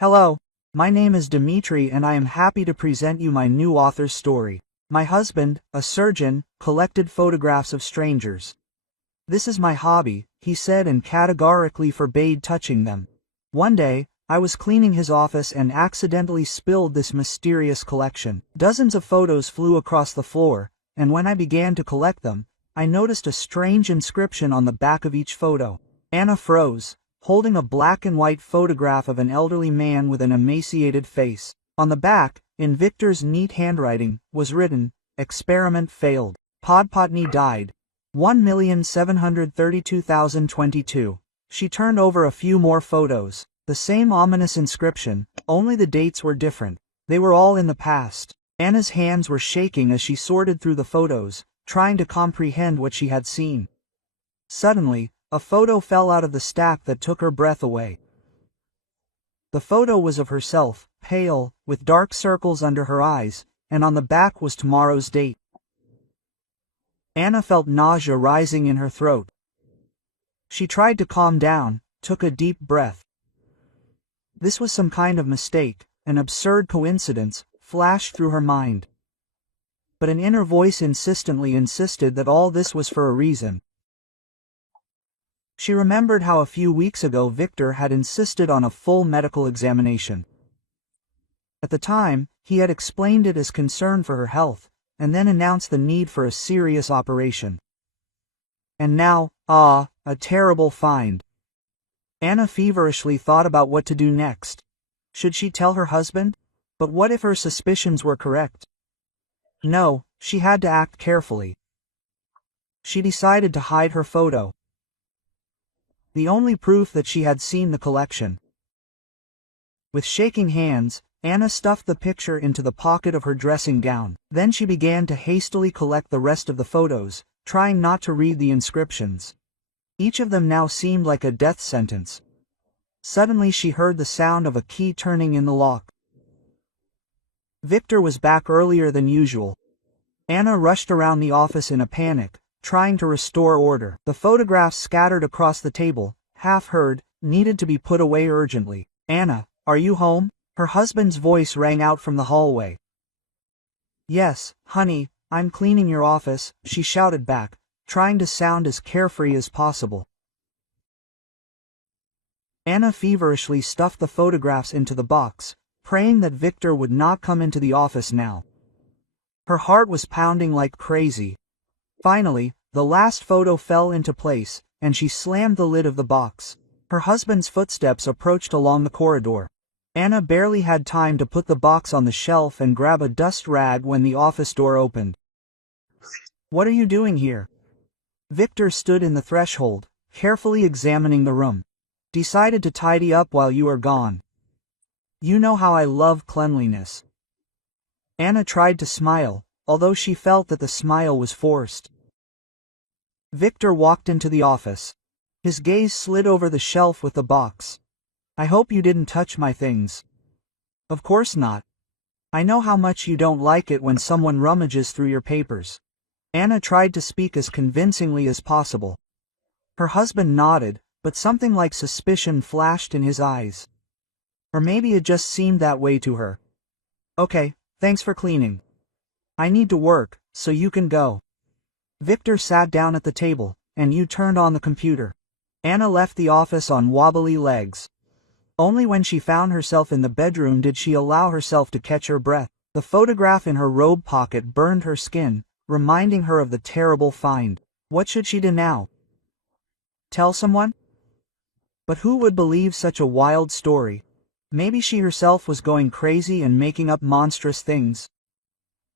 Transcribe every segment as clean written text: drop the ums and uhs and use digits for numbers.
Hello, my name is Dimitri and I am happy to present you my new author's story. My husband, a surgeon, collected photographs of strangers. This is my hobby, he said, and categorically forbade touching them. One day, I was cleaning his office and accidentally spilled this mysterious collection. Dozens of photos flew across the floor, and when I began to collect them, I noticed a strange inscription on the back of each photo. Anna froze, holding a black and white photograph of an elderly man with an emaciated face. On the back, in Victor's neat handwriting, was written, "Experiment failed. Podpotny died. 1,732,022. She turned over a few more photos. The same ominous inscription, only the dates were different. They were all in the past. Anna's hands were shaking as she sorted through the photos, trying to comprehend what she had seen. Suddenly, a photo fell out of the stack that took her breath away. The photo was of herself, pale, with dark circles under her eyes, and on the back was tomorrow's date. Anna felt nausea rising in her throat. She tried to calm down, took a deep breath. This was some kind of mistake, an absurd coincidence, flashed through her mind. But an inner voice insistently insisted that all this was for a reason. She remembered how a few weeks ago Victor had insisted on a full medical examination. At the time, he had explained it as concern for her health, and then announced the need for a serious operation. And now, a terrible find. Anna feverishly thought about what to do next. Should she tell her husband? But what if her suspicions were correct? No, she had to act carefully. She decided to hide her photo. The only proof that she had seen the collection. With shaking hands, Anna stuffed the picture into the pocket of her dressing gown. Then she began to hastily collect the rest of the photos, trying not to read the inscriptions. Each of them now seemed like a death sentence. Suddenly she heard the sound of a key turning in the lock. Victor was back earlier than usual. Anna rushed around the office in a panic, trying to restore order. The photographs scattered across the table, half-heard, needed to be put away urgently. "Anna, are you home?" Her husband's voice rang out from the hallway. "Yes, honey, I'm cleaning your office," she shouted back, trying to sound as carefree as possible. Anna feverishly stuffed the photographs into the box, praying that Victor would not come into the office now. Her heart was pounding like crazy. Finally, the last photo fell into place, and she slammed the lid of the box. Her husband's footsteps approached along the corridor. Anna barely had time to put the box on the shelf and grab a dust rag when the office door opened. "What are you doing here?" Victor stood in the threshold, carefully examining the room. "Decided to tidy up while you are gone. You know how I love cleanliness." Anna tried to smile, although she felt that the smile was forced. Victor walked into the office. His gaze slid over the shelf with the box. "I hope you didn't touch my things." "Of course not. I know how much you don't like it when someone rummages through your papers." Anna tried to speak as convincingly as possible. Her husband nodded, but something like suspicion flashed in his eyes. Or maybe it just seemed that way to her. "Okay, thanks for cleaning. I need to work, so you can go." Victor sat down at the table, and you turned on the computer. Anna left the office on wobbly legs. Only when she found herself in the bedroom did she allow herself to catch her breath. The photograph in her robe pocket burned her skin, reminding her of the terrible find. What should she do now? Tell someone? But who would believe such a wild story? Maybe she herself was going crazy and making up monstrous things.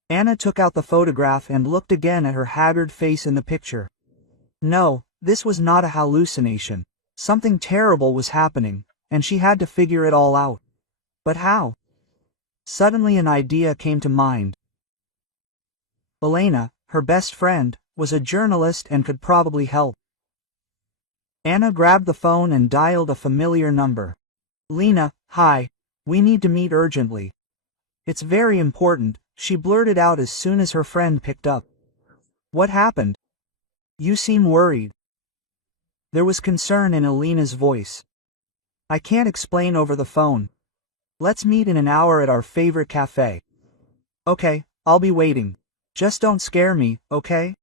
Anna took out the photograph and looked again at her haggard face in the picture. No, this was not a hallucination. Something terrible was happening, and she had to figure it all out. But how? Suddenly an idea came to mind. Elena, her best friend, was a journalist and could probably help. Anna grabbed the phone and dialed a familiar number. "Lena, hi. We need to meet urgently." "It's very important," she blurted out as soon as her friend picked up. "What happened? You seem worried." There was concern in Elena's voice. "I can't explain over the phone. Let's meet in an hour at our favorite cafe. Okay, I'll be waiting. Just don't scare me, okay?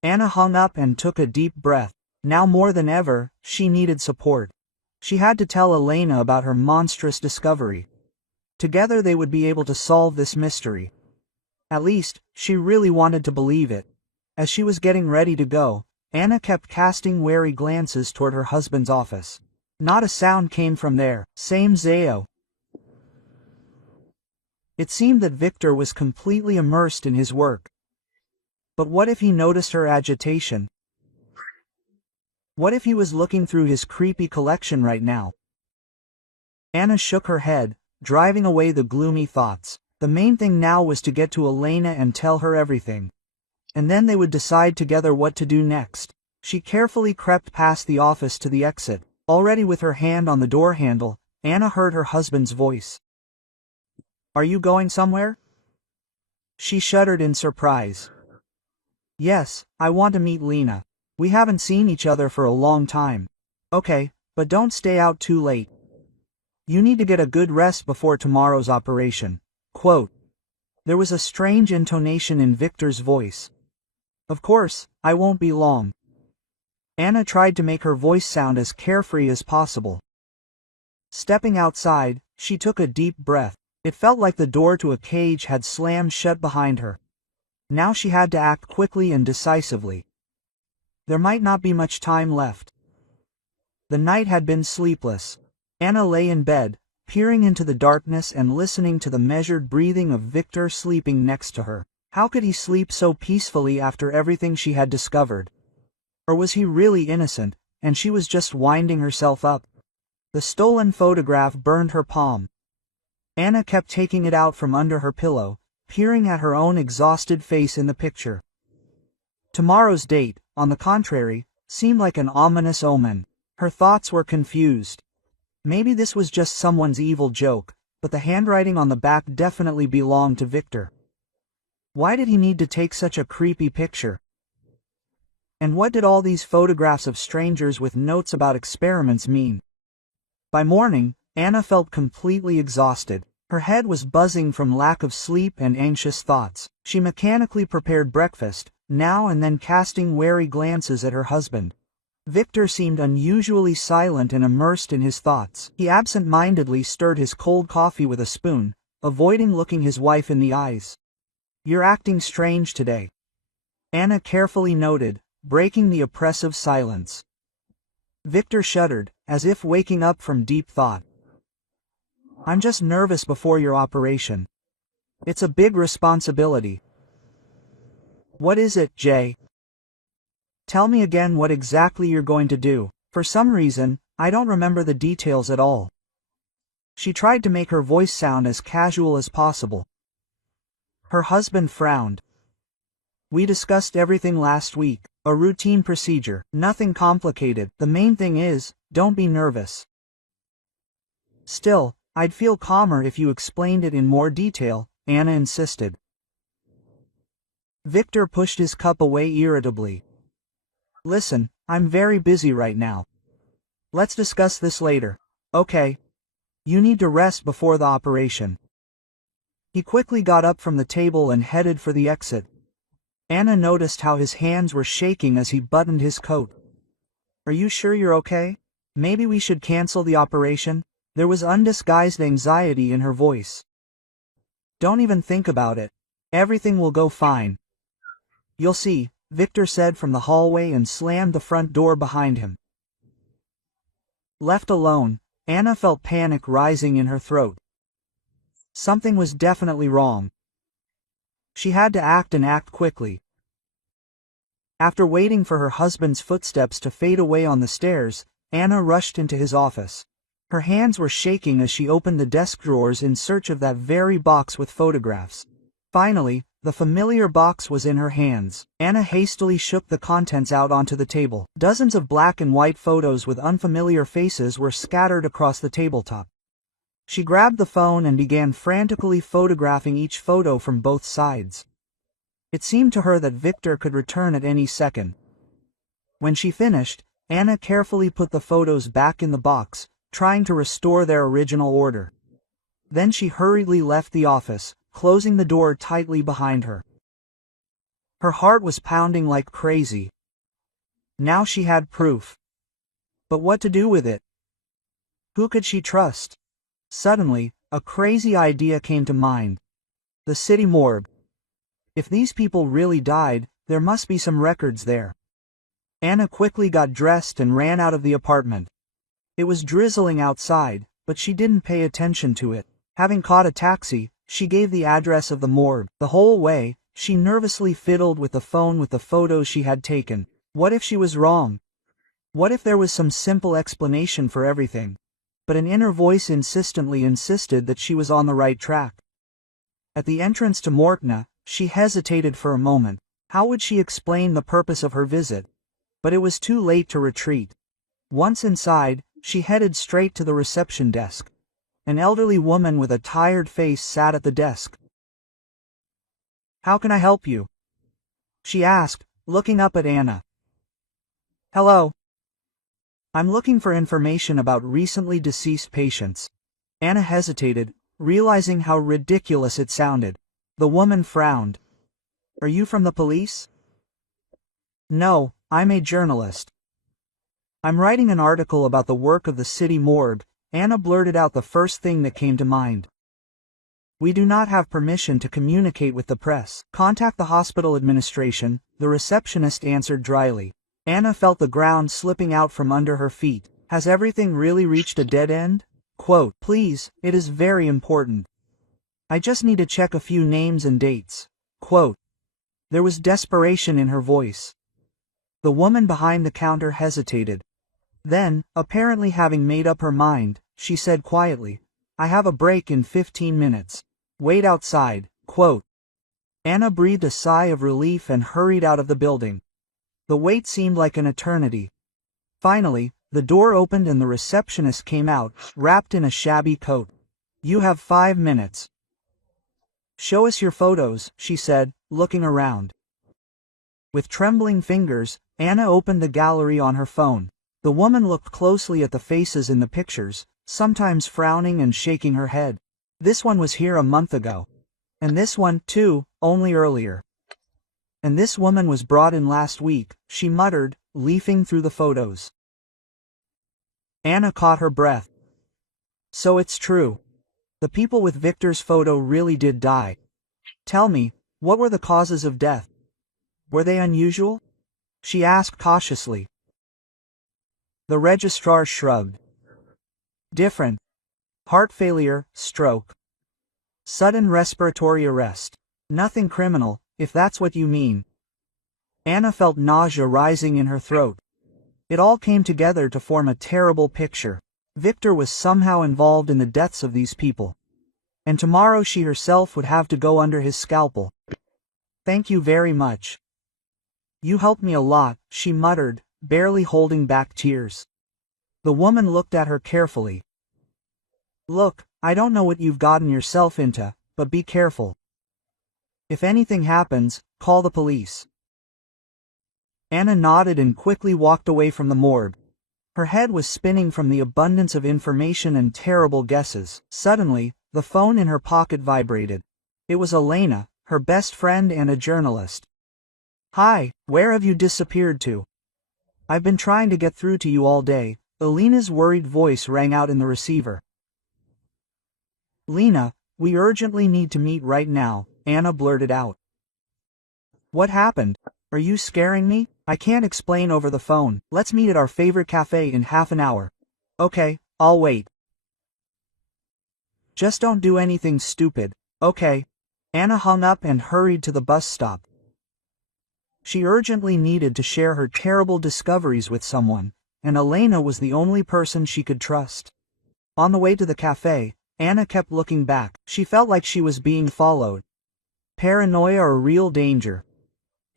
Anna hung up and took a deep breath. Now more than ever, she needed support. She had to tell Elena about her monstrous discovery. Together they would be able to solve this mystery. At least, she really wanted to believe it. As she was getting ready to go, Anna kept casting wary glances toward her husband's office. Not a sound came from there, same Zao. It seemed that Victor was completely immersed in his work. But what if he noticed her agitation? What if he was looking through his creepy collection right now? Anna shook her head, driving away the gloomy thoughts. The main thing now was to get to Elena and tell her everything. And then they would decide together what to do next. She carefully crept past the office to the exit. Already with her hand on the door handle, Anna heard her husband's voice. "Are you going somewhere?" She shuddered in surprise. "Yes, I want to meet Lena. We haven't seen each other for a long time." "Okay, but don't stay out too late. You need to get a good rest before tomorrow's operation." Quote. There was a strange intonation in Victor's voice. "Of course, I won't be long." Anna tried to make her voice sound as carefree as possible. Stepping outside, she took a deep breath. It felt like the door to a cage had slammed shut behind her. Now she had to act quickly and decisively. There might not be much time left. The night had been sleepless. Anna lay in bed, peering into the darkness and listening to the measured breathing of Victor sleeping next to her. How could he sleep so peacefully after everything she had discovered? Or was he really innocent, and she was just winding herself up? The stolen photograph burned her palm. Anna kept taking it out from under her pillow, peering at her own exhausted face in the picture. Tomorrow's date, on the contrary, seemed like an ominous omen. Her thoughts were confused. Maybe this was just someone's evil joke, but the handwriting on the back definitely belonged to Victor. Why did he need to take such a creepy picture? And what did all these photographs of strangers with notes about experiments mean? By morning, Anna felt completely exhausted. Her head was buzzing from lack of sleep and anxious thoughts. She mechanically prepared breakfast, now and then casting wary glances at her husband. Victor seemed unusually silent and immersed in his thoughts. He absent-mindedly stirred his cold coffee with a spoon, avoiding looking his wife in the eyes. "You're acting strange today," Anna carefully noted, breaking the oppressive silence. Victor shuddered, as if waking up from deep thought. "I'm just nervous before your operation. It's a big responsibility." "What is it, Jay? Tell me again what exactly you're going to do. For some reason, I don't remember the details at all." She tried to make her voice sound as casual as possible. Her husband frowned. "We discussed everything last week. A routine procedure. Nothing complicated. The main thing is, don't be nervous." "Still, I'd feel calmer if you explained it in more detail," Anna insisted. Victor pushed his cup away irritably. "Listen, I'm very busy right now. Let's discuss this later, okay? You need to rest before the operation." He quickly got up from the table and headed for the exit. Anna noticed how his hands were shaking as he buttoned his coat. "Are you sure you're okay? Maybe we should cancel the operation?" There was undisguised anxiety in her voice. "Don't even think about it. Everything will go fine. You'll see," Victor said from the hallway and slammed the front door behind him. Left alone, Anna felt panic rising in her throat. Something was definitely wrong. She had to act and act quickly. After waiting for her husband's footsteps to fade away on the stairs, Anna rushed into his office. Her hands were shaking as she opened the desk drawers in search of that very box with photographs. Finally, the familiar box was in her hands. Anna hastily shook the contents out onto the table. Dozens of black and white photos with unfamiliar faces were scattered across the tabletop. She grabbed the phone and began frantically photographing each photo from both sides. It seemed to her that Victor could return at any second. When she finished, Anna carefully put the photos back in the box, trying to restore their original order. Then she hurriedly left the office, closing the door tightly behind her. Her heart was pounding like crazy. Now she had proof. But what to do with it? Who could she trust? Suddenly, a crazy idea came to mind. The city morgue. If these people really died, there must be some records there. Anna quickly got dressed and ran out of the apartment. It was drizzling outside, but she didn't pay attention to it. Having caught a taxi, she gave the address of the morgue. The whole way, she nervously fiddled with the phone with the photos she had taken. What if she was wrong? What if there was some simple explanation for everything? But an inner voice insistently insisted that she was on the right track. At the entrance to Mortna, she hesitated for a moment. How would she explain the purpose of her visit? But it was too late to retreat. Once inside, she headed straight to the reception desk. An elderly woman with a tired face sat at the desk. "How can I help you?" she asked, looking up at Anna. "Hello. I'm looking for information about recently deceased patients." Anna hesitated, realizing how ridiculous it sounded. The woman frowned. "Are you from the police?" "No, I'm a journalist. I'm writing an article about the work of the city morgue." Anna blurted out the first thing that came to mind. "We do not have permission to communicate with the press. Contact the hospital administration," the receptionist answered dryly. Anna felt the ground slipping out from under her feet. Has everything really reached a dead end? Quote, "Please, it is very important. I just need to check a few names and dates." Quote. There was desperation in her voice. The woman behind the counter hesitated. Then, apparently having made up her mind, she said quietly, "I have a break in 15 minutes. Wait outside." Quote. Anna breathed a sigh of relief and hurried out of the building. The wait seemed like an eternity. Finally, the door opened and the receptionist came out, wrapped in a shabby coat. "You have 5 minutes. Show us your photos," she said, looking around. With trembling fingers, Anna opened the gallery on her phone. The woman looked closely at the faces in the pictures, sometimes frowning and shaking her head. "This one was here a month ago. And this one, too, only earlier. And this woman was brought in last week," she muttered, leafing through the photos. Anna caught her breath. So it's true. The people with Victor's photo really did die. Tell me, what were the causes of death? Were they unusual? She asked cautiously. The registrar shrugged. Different. Heart failure, stroke. Sudden respiratory arrest. Nothing criminal, if that's what you mean. Anna felt nausea rising in her throat. It all came together to form a terrible picture. Victor was somehow involved in the deaths of these people. And tomorrow she herself would have to go under his scalpel. "Thank you very much. You helped me a lot," she muttered, barely holding back tears. The woman looked at her carefully. "Look, I don't know what you've gotten yourself into, but be careful. If anything happens, call the police." Anna nodded and quickly walked away from the morgue. Her head was spinning from the abundance of information and terrible guesses. Suddenly, the phone in her pocket vibrated. It was Elena, her best friend and a journalist. "Hi, where have you disappeared to? I've been trying to get through to you all day." Elena's worried voice rang out in the receiver. "Lena, we urgently need to meet right now," Anna blurted out. "What happened? Are you scaring me? I can't explain over the phone. Let's meet at our favorite cafe in half an hour." "Okay, I'll wait. Just don't do anything stupid." "Okay." Anna hung up and hurried to the bus stop. She urgently needed to share her terrible discoveries with someone, and Elena was the only person she could trust. On the way to the cafe, Anna kept looking back. She felt like she was being followed. Paranoia or real danger.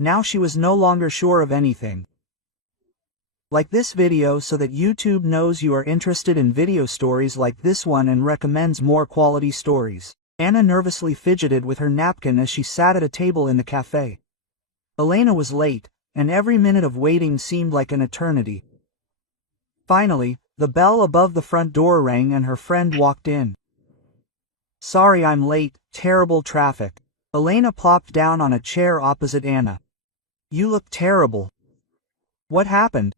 Now she was no longer sure of anything. Like this video so that YouTube knows you are interested in video stories like this one and recommends more quality stories. Anna nervously fidgeted with her napkin as she sat at a table in the cafe. Elena was late, and every minute of waiting seemed like an eternity. Finally, the bell above the front door rang and her friend walked in. Sorry I'm late, terrible traffic. Elena plopped down on a chair opposite Anna. You look terrible. What happened?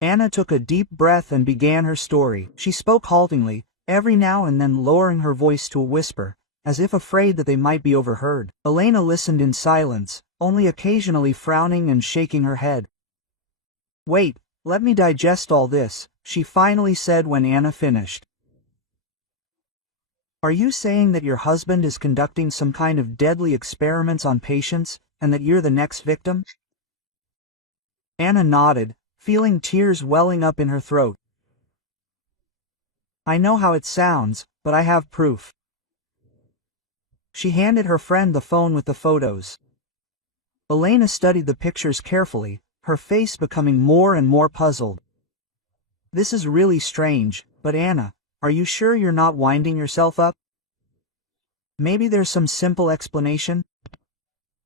Anna took a deep breath and began her story. She spoke haltingly, every now and then lowering her voice to a whisper, as if afraid that they might be overheard. Elena listened in silence, only occasionally frowning and shaking her head. Wait, let me digest all this, she finally said when Anna finished. Are you saying that your husband is conducting some kind of deadly experiments on patients, and that you're the next victim? Anna nodded, feeling tears welling up in her throat. I know how it sounds, but I have proof. She handed her friend the phone with the photos. Elena studied the pictures carefully, her face becoming more and more puzzled. This is really strange, but Anna, are you sure you're not winding yourself up? Maybe there's some simple explanation?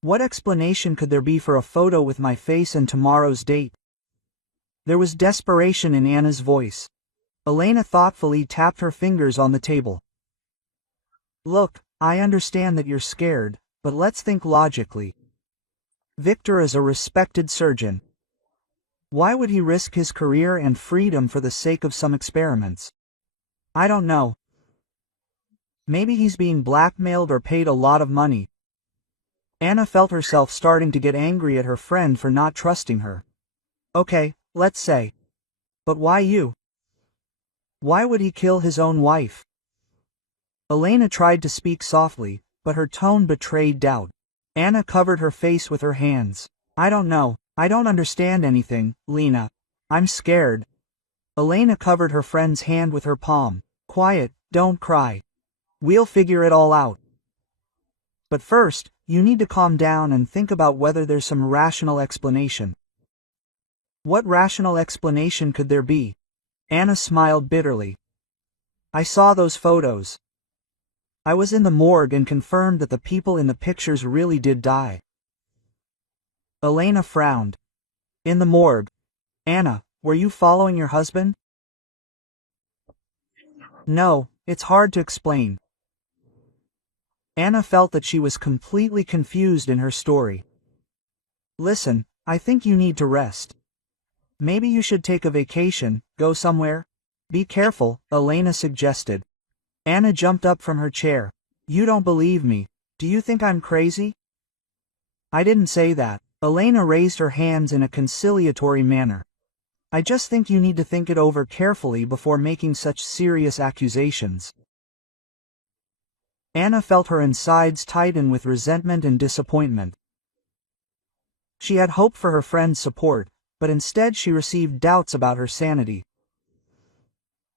What explanation could there be for a photo with my face and tomorrow's date? There was desperation in Anna's voice. Elena thoughtfully tapped her fingers on the table. Look, I understand that you're scared, but let's think logically. Victor is a respected surgeon. Why would he risk his career and freedom for the sake of some experiments? I don't know. Maybe he's being blackmailed or paid a lot of money. Anna felt herself starting to get angry at her friend for not trusting her. Okay, let's say. But why you? Why would he kill his own wife? Elena tried to speak softly, but her tone betrayed doubt. Anna covered her face with her hands. I don't know. I don't understand anything, Lena. I'm scared. Elena covered her friend's hand with her palm. Quiet, don't cry. We'll figure it all out. But first, you need to calm down and think about whether there's some rational explanation. What rational explanation could there be? Anna smiled bitterly. I saw those photos. I was in the morgue and confirmed that the people in the pictures really did die. Elena frowned. In the morgue. Anna, were you following your husband? No, it's hard to explain. Anna felt that she was completely confused in her story. Listen, I think you need to rest. Maybe you should take a vacation, go somewhere. Be careful, Elena suggested. Anna jumped up from her chair. You don't believe me. Do you think I'm crazy? I didn't say that. Elena raised her hands in a conciliatory manner. I just think you need to think it over carefully before making such serious accusations. Anna felt her insides tighten with resentment and disappointment. She had hoped for her friend's support, but instead she received doubts about her sanity.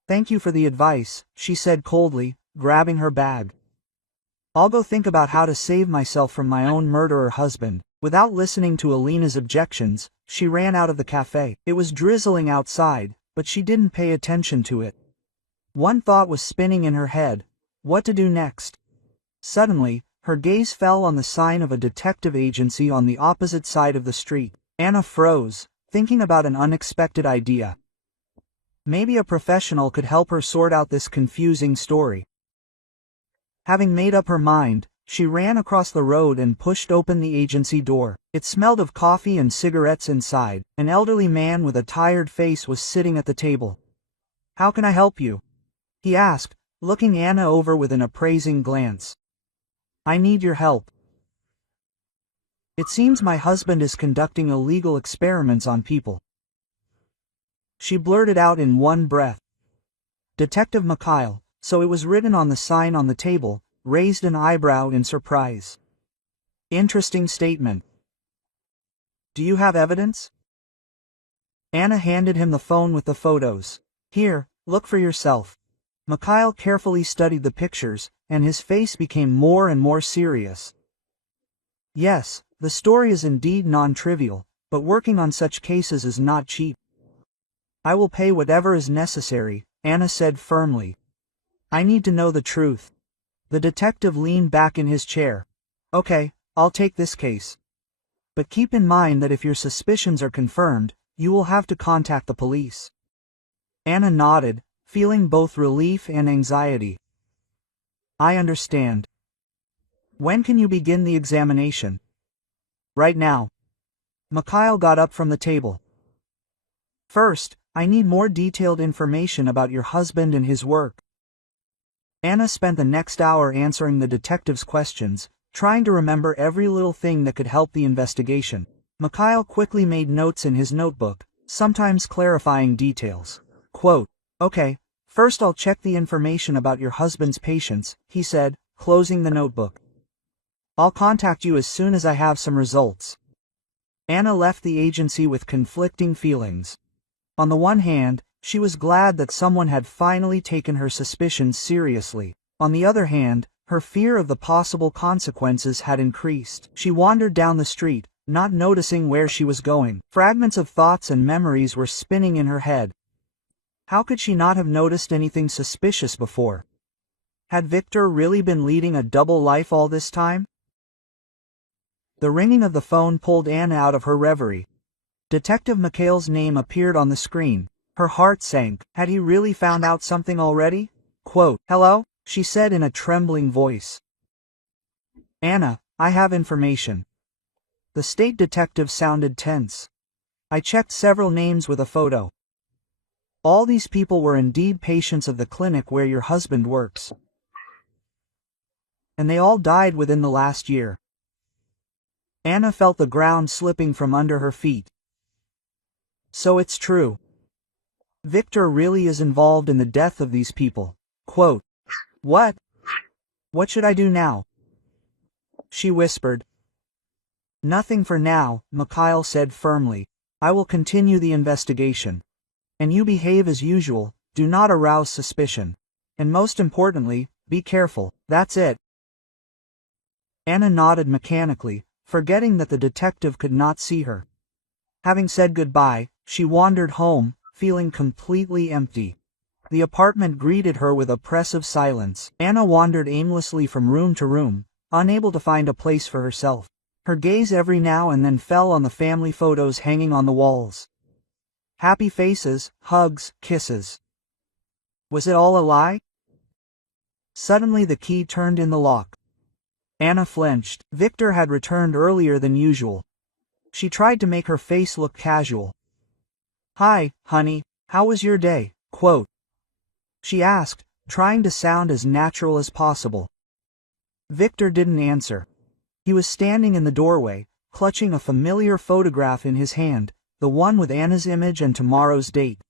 Thank you for the advice, she said coldly, grabbing her bag. I'll go think about how to save myself from my own murderer husband. Without listening to Elena's objections, she ran out of the cafe. It was drizzling outside, but she didn't pay attention to it. One thought was spinning in her head: what to do next? Suddenly, her gaze fell on the sign of a detective agency on the opposite side of the street. Anna froze, thinking about an unexpected idea. Maybe a professional could help her sort out this confusing story. Having made up her mind, she ran across the road and pushed open the agency door. It smelled of coffee and cigarettes inside. An elderly man with a tired face was sitting at the table. How can I help you? He asked, looking Anna over with an appraising glance. I need your help. It seems my husband is conducting illegal experiments on people. She blurted out in one breath. Detective Mikhail, so it was written on the sign on the table, raised an eyebrow in surprise. Interesting statement. Do you have evidence? Anna handed him the phone with the photos. Here, look for yourself. Mikhail carefully studied the pictures, and his face became more and more serious. Yes, the story is indeed non-trivial, but working on such cases is not cheap. I will pay whatever is necessary, Anna said firmly. I need to know the truth. The detective leaned back in his chair. Okay, I'll take this case. But keep in mind that if your suspicions are confirmed, you will have to contact the police. Anna nodded, feeling both relief and anxiety. I understand. When can you begin the examination? Right now. Mikhail got up from the table. First, I need more detailed information about your husband and his work. Anna spent the next hour answering the detective's questions, trying to remember every little thing that could help the investigation. Mikhail quickly made notes in his notebook, sometimes clarifying details. Quote, "Okay, first I'll check the information about your husband's patients," he said, closing the notebook. "I'll contact you as soon as I have some results." Anna left the agency with conflicting feelings. On the one hand, she was glad that someone had finally taken her suspicions seriously. On the other hand, her fear of the possible consequences had increased. She wandered down the street, not noticing where she was going. Fragments of thoughts and memories were spinning in her head. How could she not have noticed anything suspicious before? Had Victor really been leading a double life all this time? The ringing of the phone pulled Anna out of her reverie. Detective Mikhail's name appeared on the screen. Her heart sank. Had he really found out something already? Quote, "Hello?" she said in a trembling voice. "Anna, I have information." The state detective sounded tense. "I checked several names with a photo. All these people were indeed patients of the clinic where your husband works. And they all died within the last year." Anna felt the ground slipping from under her feet. So it's true. Victor really is involved in the death of these people. Quote, "What? What should I do now?" she whispered. "Nothing for now," Mikhail said firmly. "I will continue the investigation. And you behave as usual, do not arouse suspicion. And most importantly, be careful, that's it." Anna nodded mechanically, forgetting that the detective could not see her. Having said goodbye, she wandered home, feeling completely empty. The apartment greeted her with oppressive silence. Anna wandered aimlessly from room to room, unable to find a place for herself. Her gaze every now and then fell on the family photos hanging on the walls. Happy faces, hugs, kisses. Was it all a lie? Suddenly the key turned in the lock. Anna flinched. Victor had returned earlier than usual. She tried to make her face look casual. "Hi, honey, how was your day?" Quote, she asked, trying to sound as natural as possible. Victor didn't answer. He was standing in the doorway, clutching a familiar photograph in his hand, the one with Anna's image and tomorrow's date.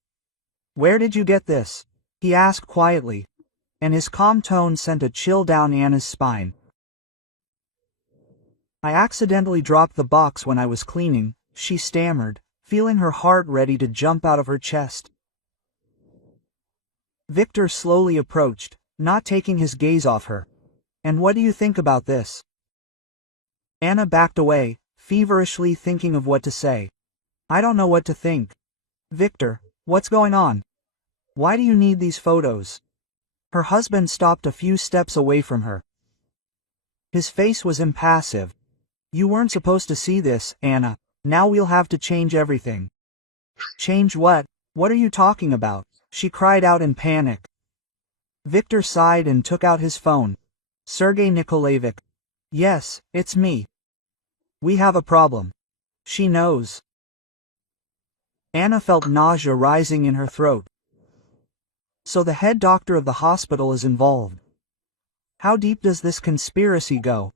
"Where did you get this?" he asked quietly, and his calm tone sent a chill down Anna's spine. "I accidentally dropped the box when I was cleaning," she stammered, feeling her heart ready to jump out of her chest. Victor slowly approached, not taking his gaze off her. "And what do you think about this?" Anna backed away, feverishly thinking of what to say. "I don't know what to think. Victor, what's going on? Why do you need these photos?" Her husband stopped a few steps away from her. His face was impassive. "You weren't supposed to see this, Anna. Now we'll have to change everything." "Change what? What are you talking about?" she cried out in panic. Victor sighed and took out his phone. "Sergei Nikolaevich. Yes, it's me. We have a problem. She knows." Anna felt nausea rising in her throat. So the head doctor of the hospital is involved. How deep does this conspiracy go?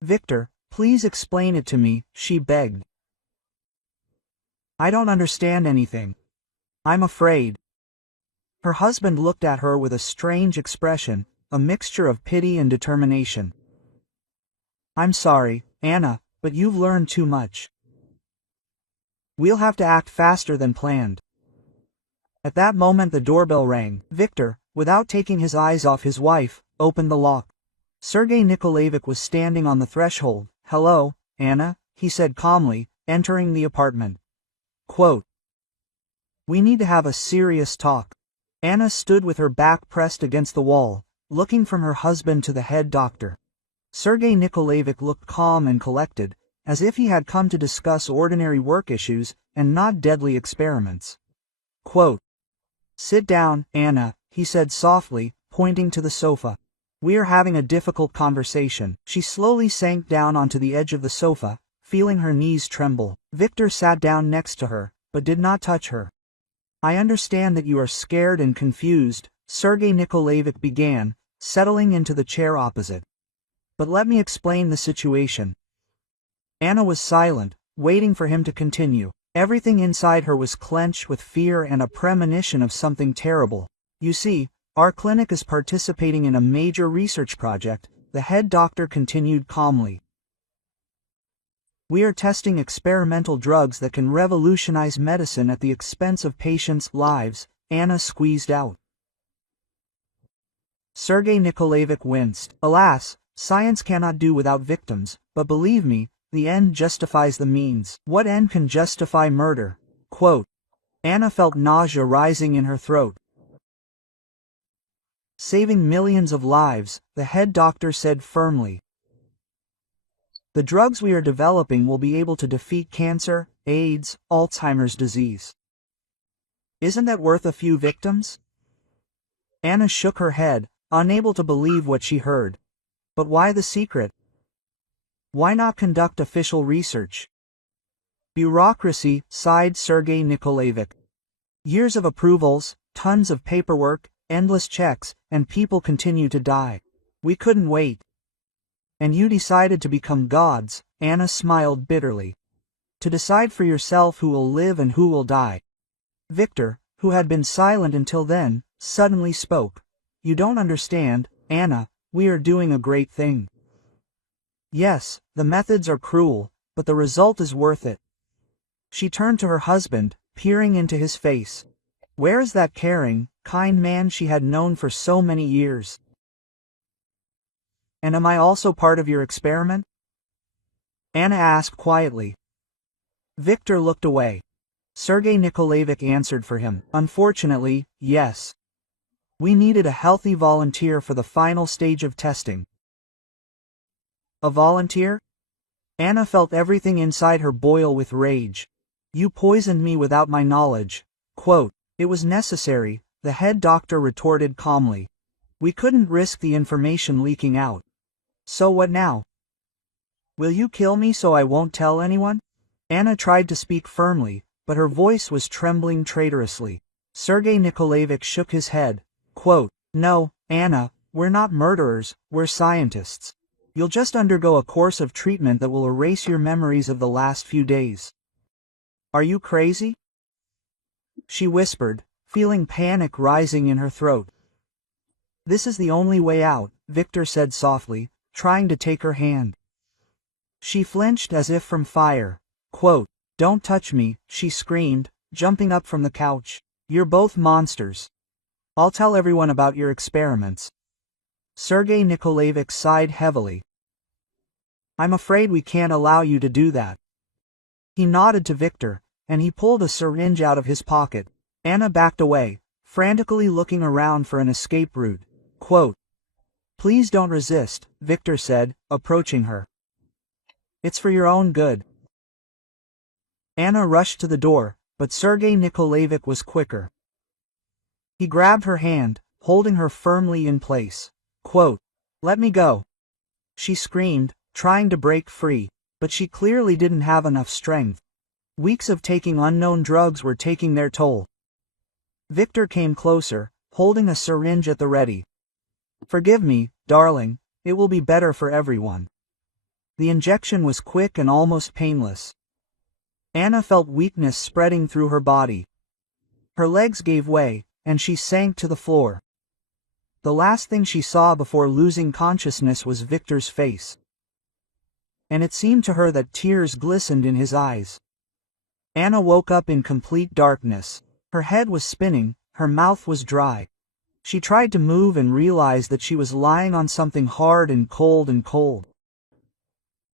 "Victor, please explain it to me," she begged. "I don't understand anything. I'm afraid." Her husband looked at her with a strange expression, a mixture of pity and determination. "I'm sorry, Anna, but you've learned too much. We'll have to act faster than planned." At that moment the doorbell rang. Victor, without taking his eyes off his wife, opened the lock. Sergei Nikolaevich was standing on the threshold. "Hello, Anna," he said calmly, entering the apartment. Quote, "We need to have a serious talk." Anna stood with her back pressed against the wall, looking from her husband to the head doctor. Sergei Nikolaevich looked calm and collected, as if he had come to discuss ordinary work issues and not deadly experiments. Quote, "Sit down, Anna," he said softly, pointing to the sofa. "We are having a difficult conversation." She slowly sank down onto the edge of the sofa, feeling her knees tremble. Victor sat down next to her, but did not touch her. "I understand that you are scared and confused," Sergei Nikolaevich began, settling into the chair opposite. "But let me explain the situation." Anna was silent, waiting for him to continue. Everything inside her was clenched with fear and a premonition of something terrible. "You see, our clinic is participating in a major research project," the head doctor continued calmly. "We are testing experimental drugs that can revolutionize medicine at the expense of patients' lives," Anna squeezed out. Sergei Nikolaevich winced. "Alas, science cannot do without victims, but believe me, the end justifies the means." "What end can justify murder?" Quote. Anna felt nausea rising in her throat. "Saving millions of lives," the head doctor said firmly. "The drugs we are developing will be able to defeat cancer, AIDS, Alzheimer's disease. Isn't that worth a few victims?" Anna shook her head, unable to believe what she heard. "But why the secret? Why not conduct official research?" "Bureaucracy," sighed Sergei Nikolaevich. "Years of approvals, tons of paperwork, endless checks, and people continue to die. We couldn't wait." "And you decided to become gods," Anna smiled bitterly. "To decide for yourself who will live and who will die." Victor, who had been silent until then, suddenly spoke. "You don't understand, Anna, we are doing a great thing. Yes, the methods are cruel, but the result is worth it." She turned to her husband, peering into his face. Where is that caring, kind man she had known for so many years? "And am I also part of your experiment?" Anna asked quietly. Victor looked away. Sergei Nikolaevich answered for him. "Unfortunately, yes. We needed a healthy volunteer for the final stage of testing." "A volunteer?" Anna felt everything inside her boil with rage. "You poisoned me without my knowledge." Quote. "It was necessary," the head doctor retorted calmly. "We couldn't risk the information leaking out. So what now? Will you kill me so I won't tell anyone?" Anna tried to speak firmly, but her voice was trembling traitorously. Sergei Nikolaevich shook his head. Quote. "No, Anna, we're not murderers, we're scientists. You'll just undergo a course of treatment that will erase your memories of the last few days." "Are you crazy?" she whispered, feeling panic rising in her throat. "This is the only way out," Victor said softly, trying to take her hand. She flinched as if from fire. Quote. "Don't touch me," she screamed, jumping up from the couch. "You're both monsters. I'll tell everyone about your experiments." Sergei Nikolaevich sighed heavily. "I'm afraid we can't allow you to do that." He nodded to Victor, and he pulled a syringe out of his pocket. Anna backed away, frantically looking around for an escape route. Quote. "Please don't resist," Victor said, approaching her. "It's for your own good." Anna rushed to the door, but Sergei Nikolaevich was quicker. He grabbed her hand, holding her firmly in place. Quote. "Let me go," she screamed, trying to break free, but she clearly didn't have enough strength. Weeks of taking unknown drugs were taking their toll. Victor came closer, holding a syringe at the ready. "Forgive me, darling, it will be better for everyone." The injection was quick and almost painless. Anna felt weakness spreading through her body. Her legs gave way, and she sank to the floor. The last thing she saw before losing consciousness was Victor's face. And it seemed to her that tears glistened in his eyes. Anna woke up in complete darkness. Her head was spinning, her mouth was dry. She tried to move and realized that she was lying on something hard and cold.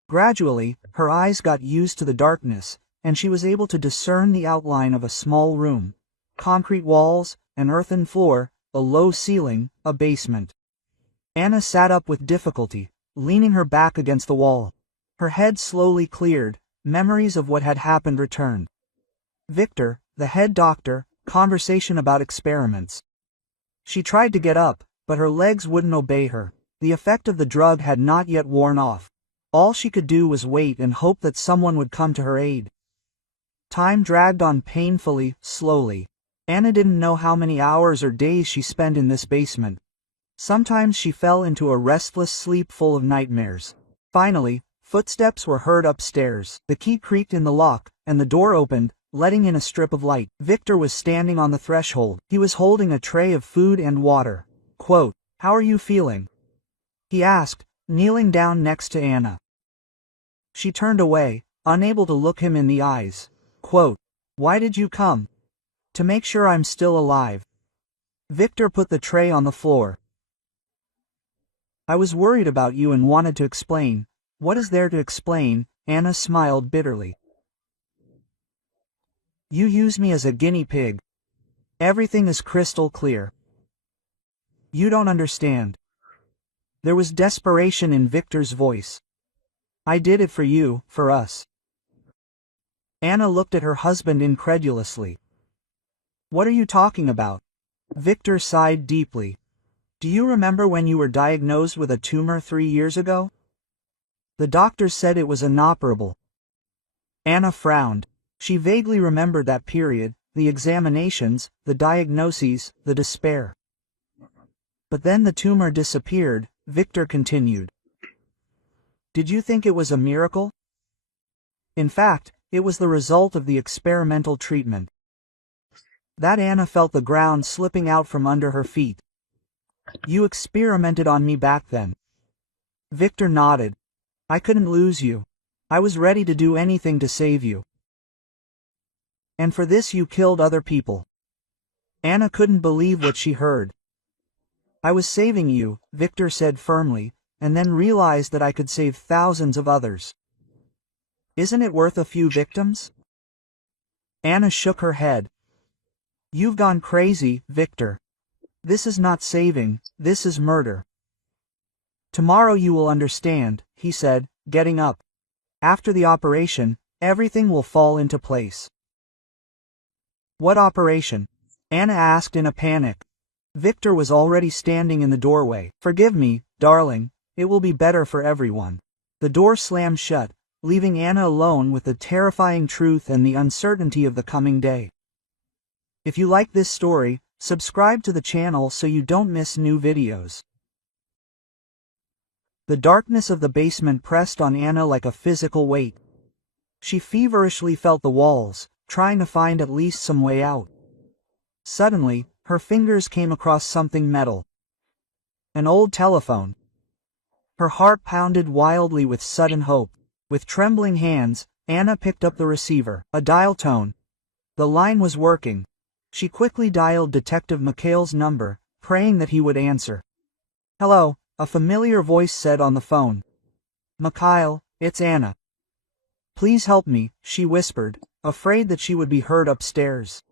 Gradually, her eyes got used to the darkness, and she was able to discern the outline of a small room. Concrete walls, an earthen floor, a low ceiling, a basement. Anna sat up with difficulty, leaning her back against the wall. Her head slowly cleared, memories of what had happened returned. Victor, the head doctor, conversation about experiments. She tried to get up, but her legs wouldn't obey her. The effect of the drug had not yet worn off. All she could do was wait and hope that someone would come to her aid. Time dragged on painfully, slowly. Anna didn't know how many hours or days she spent in this basement. Sometimes she fell into a restless sleep full of nightmares. Finally, footsteps were heard upstairs. The key creaked in the lock, and the door opened, letting in a strip of light. Victor was standing on the threshold. He was holding a tray of food and water. Quote, "How are you feeling?" he asked, kneeling down next to Anna. She turned away, unable to look him in the eyes. Quote, "Why did you come?" "To make sure I'm still alive." Victor put the tray on the floor. "I was worried about you and wanted to explain." "What is there to explain?" Anna smiled bitterly. "You use me as a guinea pig. Everything is crystal clear." "You don't understand." There was desperation in Victor's voice. "I did it for you, for us." Anna looked at her husband incredulously. "What are you talking about?" Victor sighed deeply. "Do you remember when you were diagnosed with a tumor 3 years ago? The doctors said it was inoperable." Anna frowned. She vaguely remembered that period, the examinations, the diagnoses, the despair. "But then the tumor disappeared," Victor continued. "Did you think it was a miracle?" "In fact, it was the result of the experimental treatment." That Anna felt the ground slipping out from under her feet. "You experimented on me back then." Victor nodded. "I couldn't lose you. I was ready to do anything to save you." "And for this you killed other people." Anna couldn't believe what she heard. "I was saving you," Victor said firmly, and then realized that I could save thousands of others. "Isn't it worth a few victims?" Anna shook her head. "You've gone crazy, Victor. This is not saving, this is murder." "Tomorrow you will understand," he said, getting up. "After the operation, everything will fall into place." "What operation?" Anna asked in a panic. Victor was already standing in the doorway. "Forgive me, darling, it will be better for everyone." The door slammed shut, leaving Anna alone with the terrifying truth and the uncertainty of the coming day. If you like this story, subscribe to the channel so you don't miss new videos. The darkness of the basement pressed on Anna like a physical weight. She feverishly felt the walls, trying to find at least some way out. Suddenly, her fingers came across something metal. An old telephone. Her heart pounded wildly with sudden hope. With trembling hands, Anna picked up the receiver. A dial tone. The line was working. She quickly dialed Detective Mikhail's number, praying that he would answer. "Hello," a familiar voice said on the phone. "Mikhail, it's Anna." "Please help me," she whispered, afraid that she would be heard upstairs.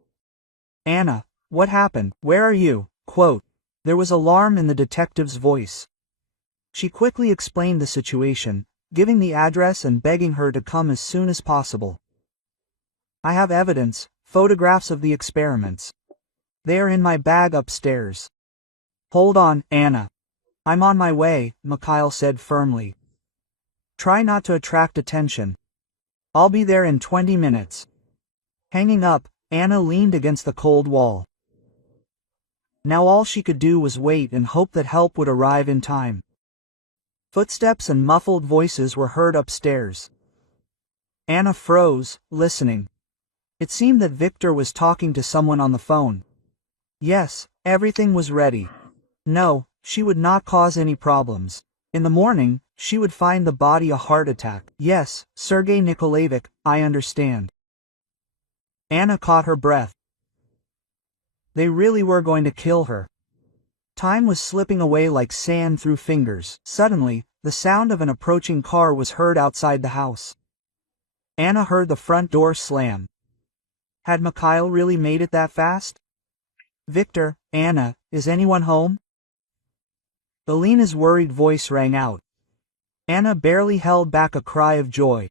"Anna, what happened? Where are you?" Quote. There was alarm in the detective's voice. She quickly explained the situation, giving the address and begging her to come as soon as possible. "I have evidence, photographs of the experiments. They are in my bag upstairs." "Hold on, Anna. I'm on my way," Mikhail said firmly. "Try not to attract attention. I'll be there in 20 minutes. Hanging up, Anna leaned against the cold wall. Now all she could do was wait and hope that help would arrive in time. Footsteps and muffled voices were heard upstairs. Anna froze, listening. It seemed that Victor was talking to someone on the phone. Yes, everything was ready. No, she would not cause any problems. In the morning, she would find the body a heart attack. "Yes, Sergei Nikolaevich, I understand." Anna caught her breath. They really were going to kill her. Time was slipping away like sand through fingers. Suddenly, the sound of an approaching car was heard outside the house. Anna heard the front door slam. Had Mikhail really made it that fast? "Victor, Anna, is anyone home?" Elena's worried voice rang out. Anna barely held back a cry of joy.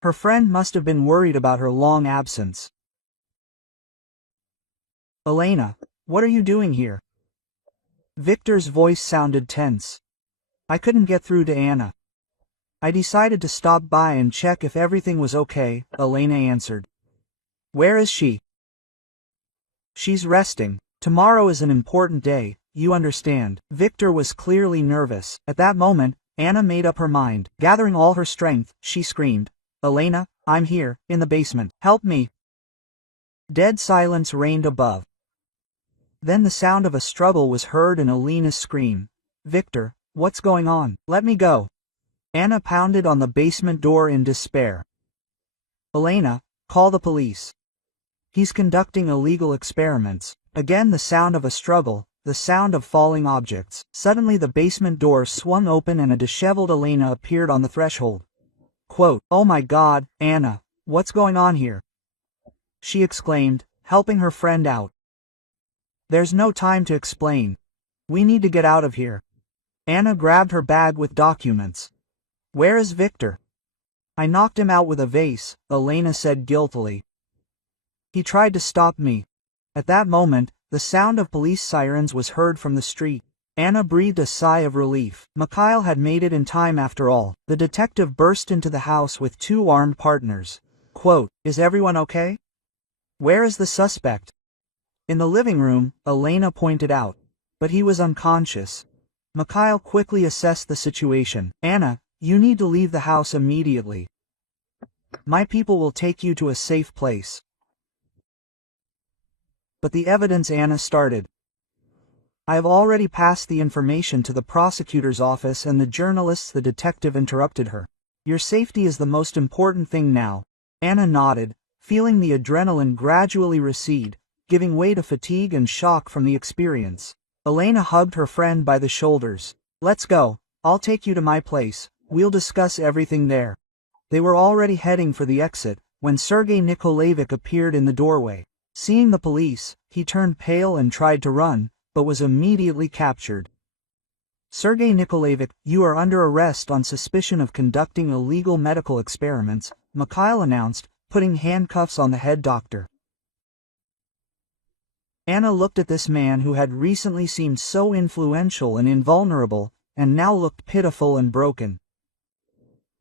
Her friend must have been worried about her long absence. "Elena, what are you doing here?" Victor's voice sounded tense. I couldn't get through to Anna. I decided to stop by and check if everything was okay, Elena answered. Where is she? She's resting. Tomorrow is an important day, you understand. Victor was clearly nervous. At that moment, Anna made up her mind. Gathering all her strength, she screamed, Elena, I'm here, in the basement. Help me. Dead silence reigned above. Then the sound of a struggle was heard and Elena's scream. Victor, what's going on? Let me go. Anna pounded on the basement door in despair. Elena, call the police. He's conducting illegal experiments. Again the sound of a struggle, the sound of falling objects. Suddenly the basement door swung open and a disheveled Elena appeared on the threshold. Quote, Oh my God, Anna, what's going on here? She exclaimed, helping her friend out. There's no time to explain. We need to get out of here. Anna grabbed her bag with documents. Where is Victor? I knocked him out with a vase, Elena said guiltily. He tried to stop me. At that moment, the sound of police sirens was heard from the street. Anna breathed a sigh of relief. Mikhail had made it in time after all. The detective burst into the house with two armed partners. Quote, Is everyone okay? Where is the suspect? In the living room, Elena pointed out. But he was unconscious. Mikhail quickly assessed the situation. Anna, you need to leave the house immediately. My people will take you to a safe place. But the evidence, Anna started. I have already passed the information to the prosecutor's office and the journalists. The detective interrupted her. Your safety is the most important thing now. Anna nodded, feeling the adrenaline gradually recede, giving way to fatigue and shock from the experience. Elena hugged her friend by the shoulders. Let's go. I'll take you to my place. We'll discuss everything there. They were already heading for the exit, when Sergei Nikolaevich appeared in the doorway. Seeing the police, he turned pale and tried to run, but was immediately captured. Sergei Nikolaevich, you are under arrest on suspicion of conducting illegal medical experiments, Mikhail announced, putting handcuffs on the head doctor. Anna looked at this man who had recently seemed so influential and invulnerable, and now looked pitiful and broken.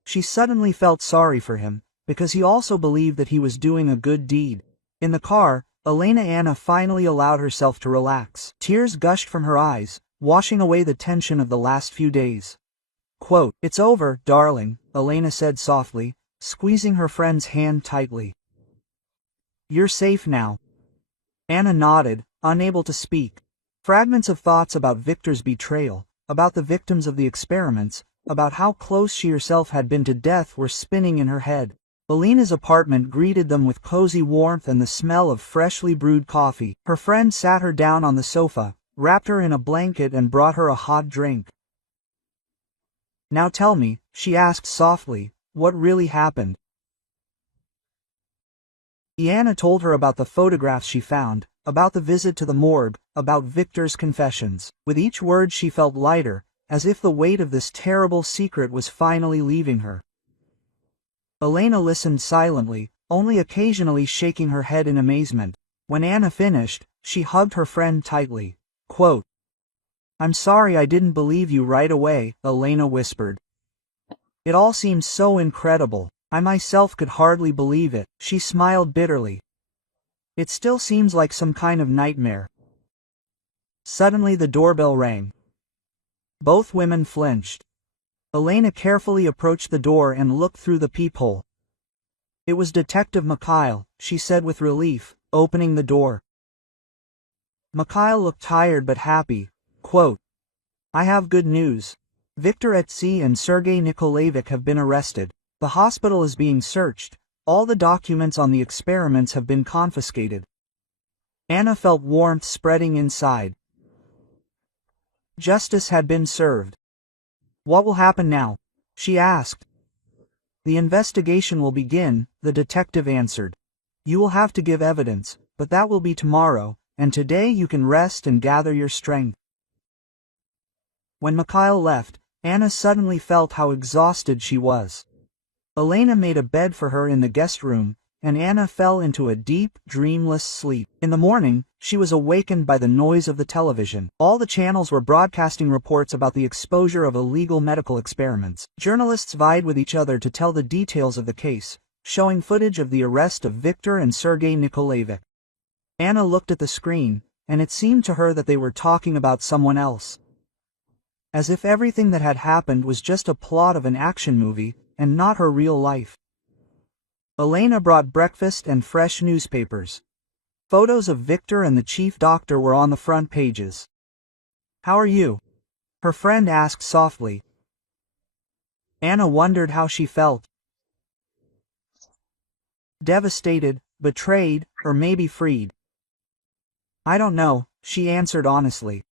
She suddenly felt sorry for him, because he also believed that he was doing a good deed. In the car, Anna finally allowed herself to relax. Tears gushed from her eyes, washing away the tension of the last few days. Quote, It's over, darling, Elena said softly, squeezing her friend's hand tightly. You're safe now. Anna nodded, unable to speak. Fragments of thoughts about Victor's betrayal, about the victims of the experiments, about how close she herself had been to death were spinning in her head. Elena's apartment greeted them with cozy warmth and the smell of freshly brewed coffee. Her friend sat her down on the sofa, wrapped her in a blanket and brought her a hot drink. Now tell me, she asked softly, what really happened? Anna told her about the photographs she found, about the visit to the morgue, about Victor's confessions. With each word she felt lighter, as if the weight of this terrible secret was finally leaving her. Elena listened silently, only occasionally shaking her head in amazement. When Anna finished, she hugged her friend tightly. Quote, I'm sorry I didn't believe you right away, Elena whispered. It all seems so incredible. I myself could hardly believe it. She smiled bitterly. It still seems like some kind of nightmare. Suddenly the doorbell rang. Both women flinched. Elena carefully approached the door and looked through the peephole. It was Detective Mikhail, she said with relief, opening the door. Mikhail looked tired but happy. Quote, I have good news. Victor Etsi and Sergei Nikolaevich have been arrested. The hospital is being searched. All the documents on the experiments have been confiscated. Anna felt warmth spreading inside. Justice had been served. What will happen now? She asked. The investigation will begin, the detective answered. You will have to give evidence, but that will be tomorrow, and today you can rest and gather your strength. When Mikhail left, Anna suddenly felt how exhausted she was. Elena made a bed for her in the guest room, and Anna fell into a deep, dreamless sleep. In the morning, she was awakened by the noise of the television. All the channels were broadcasting reports about the exposure of illegal medical experiments. Journalists vied with each other to tell the details of the case, showing footage of the arrest of Viktor and Sergei Nikolaevich. Anna looked at the screen, and it seemed to her that they were talking about someone else. As if everything that had happened was just a plot of an action movie, and not her real life. Elena brought breakfast and fresh newspapers. Photos of Viktor and the chief doctor were on the front pages. "How are you?" her friend asked softly. Anna wondered how she felt. Devastated, betrayed, or maybe freed. "I don't know," she answered honestly.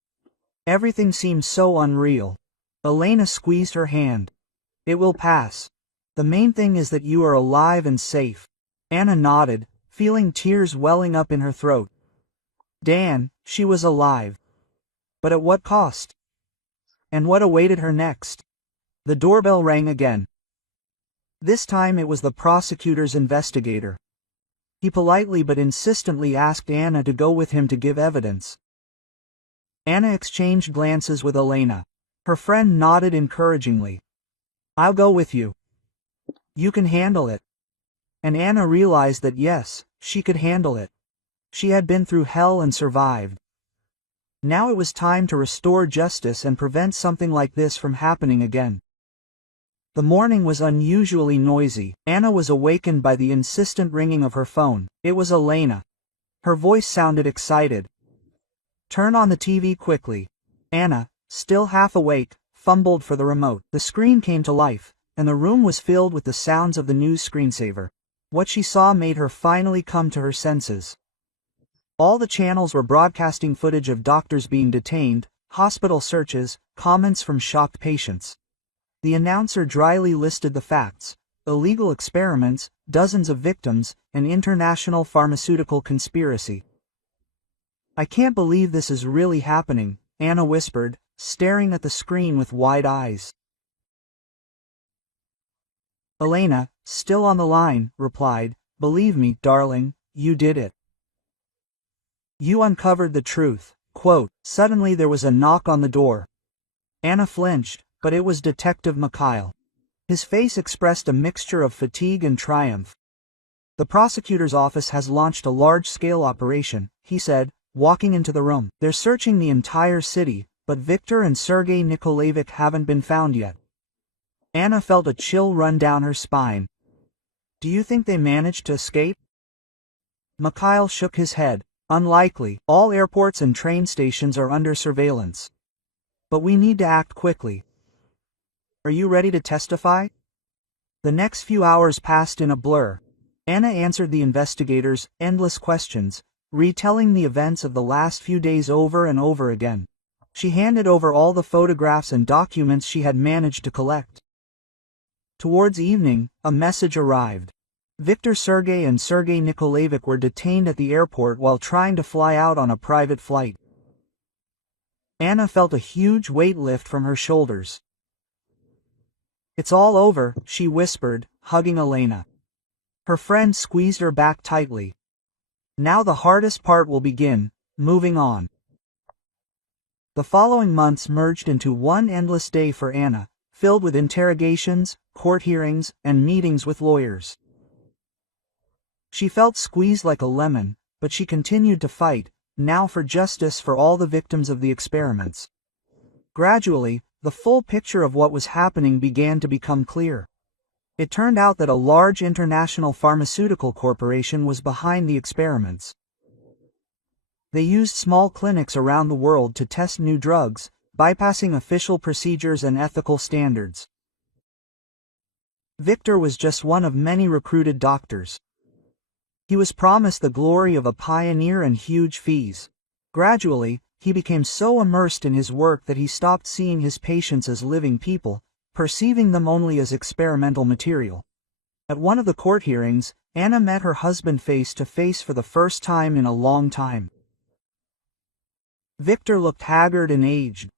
Everything seems so unreal. Elena squeezed her hand. "It will pass. The main thing is that you are alive and safe." Anna nodded, feeling tears welling up in her throat. Dan, she was alive. But at what cost? And what awaited her next? The doorbell rang again. This time it was the prosecutor's investigator. He politely but insistently asked Anna to go with him to give evidence. Anna exchanged glances with Elena. Her friend nodded encouragingly. "I'll go with you. You can handle it." And Anna realized that yes, she could handle it. She had been through hell and survived. Now it was time to restore justice and prevent something like this from happening again. The morning was unusually noisy. Anna was awakened by the insistent ringing of her phone. It was Elena. Her voice sounded excited. "Turn on the TV quickly." Anna, still half awake, fumbled for the remote. The screen came to life, and the room was filled with the sounds of the news screensaver. What she saw made her finally come to her senses. All the channels were broadcasting footage of doctors being detained, hospital searches, comments from shocked patients. The announcer dryly listed the facts: illegal experiments, dozens of victims, an international pharmaceutical conspiracy. "I can't believe this is really happening," Anna whispered, staring at the screen with wide eyes. Elena, still on the line, replied, "Believe me, darling, you did it. You uncovered the truth." Quote, Suddenly there was a knock on the door. Anna flinched, but it was Detective Mikhail. His face expressed a mixture of fatigue and triumph. "The prosecutor's office has launched a large-scale operation," he said, walking into the room. "They're searching the entire city, but Viktor and Sergei Nikolaevich haven't been found yet." Anna felt a chill run down her spine. "Do you think they managed to escape?" Mikhail shook his head. "Unlikely. All airports and train stations are under surveillance. But we need to act quickly. Are you ready to testify?" The next few hours passed in a blur. Anna answered the investigators' endless questions, retelling the events of the last few days over and over again. She handed over all the photographs and documents she had managed to collect. Towards evening, a message arrived. Viktor Sergei and Sergei Nikolaevich were detained at the airport while trying to fly out on a private flight. Anna felt a huge weight lift from her shoulders. "It's all over," she whispered, hugging Elena. Her friend squeezed her back tightly. "Now the hardest part will begin, moving on." The following months merged into one endless day for Anna, filled with interrogations, court hearings, and meetings with lawyers. She felt squeezed like a lemon, but she continued to fight, now for justice for all the victims of the experiments. Gradually, the full picture of what was happening began to become clear. It turned out that a large international pharmaceutical corporation was behind the experiments. They used small clinics around the world to test new drugs, bypassing official procedures and ethical standards. Viktor was just one of many recruited doctors. He was promised the glory of a pioneer and huge fees. Gradually, he became so immersed in his work that he stopped seeing his patients as living people, perceiving them only as experimental material. At one of the court hearings, Anna met her husband face to face for the first time in a long time. Viktor looked haggard and aged.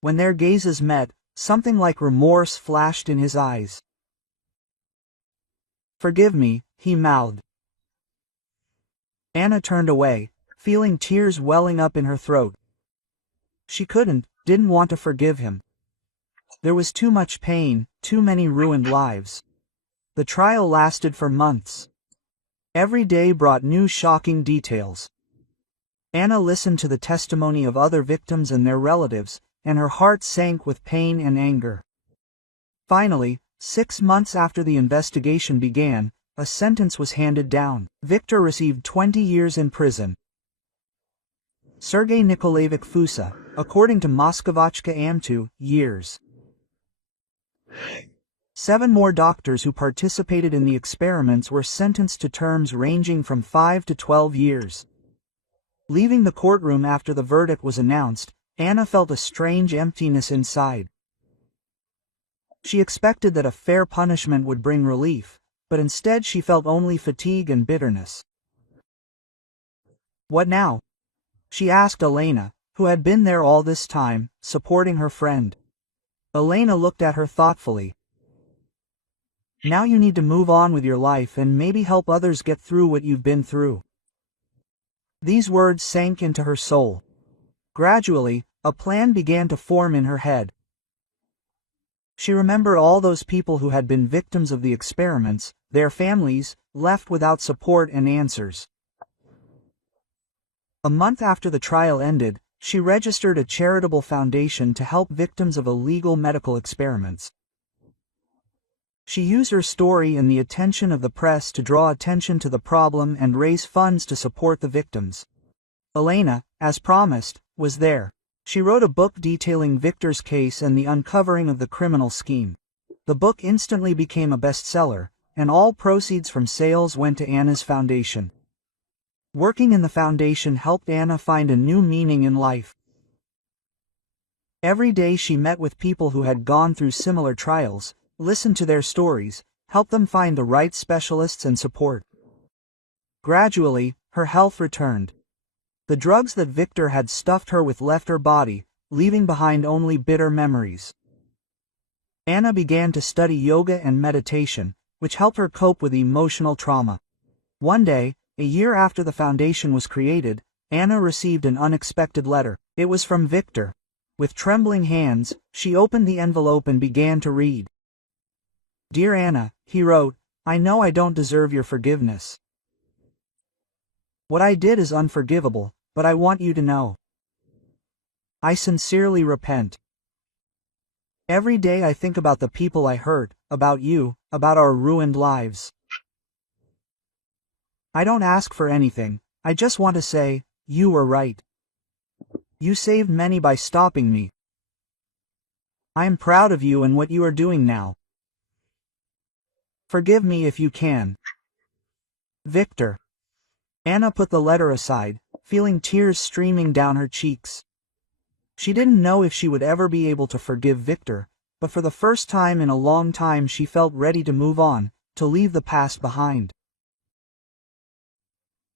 When their gazes met, something like remorse flashed in his eyes. "Forgive me," he mouthed. Anna turned away, feeling tears welling up in her throat. She didn't want to forgive him. There was too much pain, too many ruined lives. The trial lasted for months. Every day brought new shocking details. Anna listened to the testimony of other victims and their relatives, and her heart sank with pain and anger. Finally, 6 months after the investigation began, a sentence was handed down. Viktor received 20 years in prison. Sergei Nikolaevich Fusa, according to Moskvochka Am2, years. 7 more doctors who participated in the experiments were sentenced to terms ranging from 5 to 12 years. Leaving the courtroom after the verdict was announced, Anna felt a strange emptiness inside. She expected that a fair punishment would bring relief, but instead she felt only fatigue and bitterness. "What now?" she asked Elena, who had been there all this time, supporting her friend. Elena looked at her thoughtfully. "Now you need to move on with your life and maybe help others get through what you've been through." These words sank into her soul. Gradually, a plan began to form in her head. She remembered all those people who had been victims of the experiments, their families, left without support and answers. A month after the trial ended, she registered a charitable foundation to help victims of illegal medical experiments. She used her story and the attention of the press to draw attention to the problem and raise funds to support the victims. Elena, as promised, was there. She wrote a book detailing Viktor's case and the uncovering of the criminal scheme. The book instantly became a bestseller, and all proceeds from sales went to Anna's foundation. Working in the foundation helped Anna find a new meaning in life. Every day she met with people who had gone through similar trials, listened to their stories, helped them find the right specialists and support. Gradually, her health returned. The drugs that Viktor had stuffed her with left her body, leaving behind only bitter memories. Anna began to study yoga and meditation, which helped her cope with emotional trauma. One day, a year after the foundation was created, Anna received an unexpected letter. It was from Viktor. With trembling hands, she opened the envelope and began to read. "Dear Anna," he wrote, "I know I don't deserve your forgiveness. What I did is unforgivable, but I want you to know. I sincerely repent. Every day I think about the people I hurt, about you, about our ruined lives. I don't ask for anything, I just want to say, you were right. You saved many by stopping me. I am proud of you and what you are doing now. Forgive me if you can. Viktor." Anna put the letter aside, feeling tears streaming down her cheeks. She didn't know if she would ever be able to forgive Viktor, but for the first time in a long time she felt ready to move on, to leave the past behind.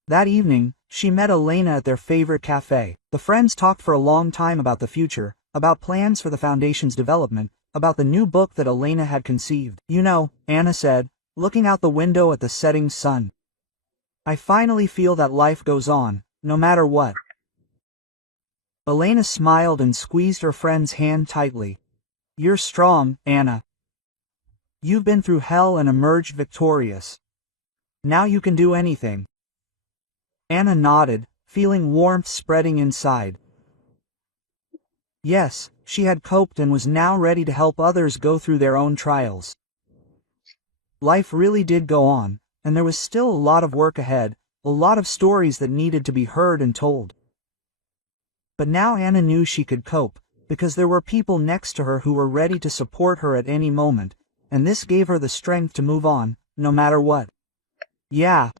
That evening, she met Elena at their favorite cafe. The friends talked for a long time about the future, about plans for the foundation's development, about the new book that Elena had conceived. "You know," Anna said, looking out the window at the setting sun, "I finally feel that life goes on, no matter what." Elena smiled and squeezed her friend's hand tightly. "You're strong, Anna. You've been through hell and emerged victorious. Now you can do anything." Anna nodded, feeling warmth spreading inside. Yes, she had coped and was now ready to help others go through their own trials. Life really did go on, and there was still a lot of work ahead, a lot of stories that needed to be heard and told. But now Anna knew she could cope, because there were people next to her who were ready to support her at any moment, and this gave her the strength to move on, no matter what. Yeah,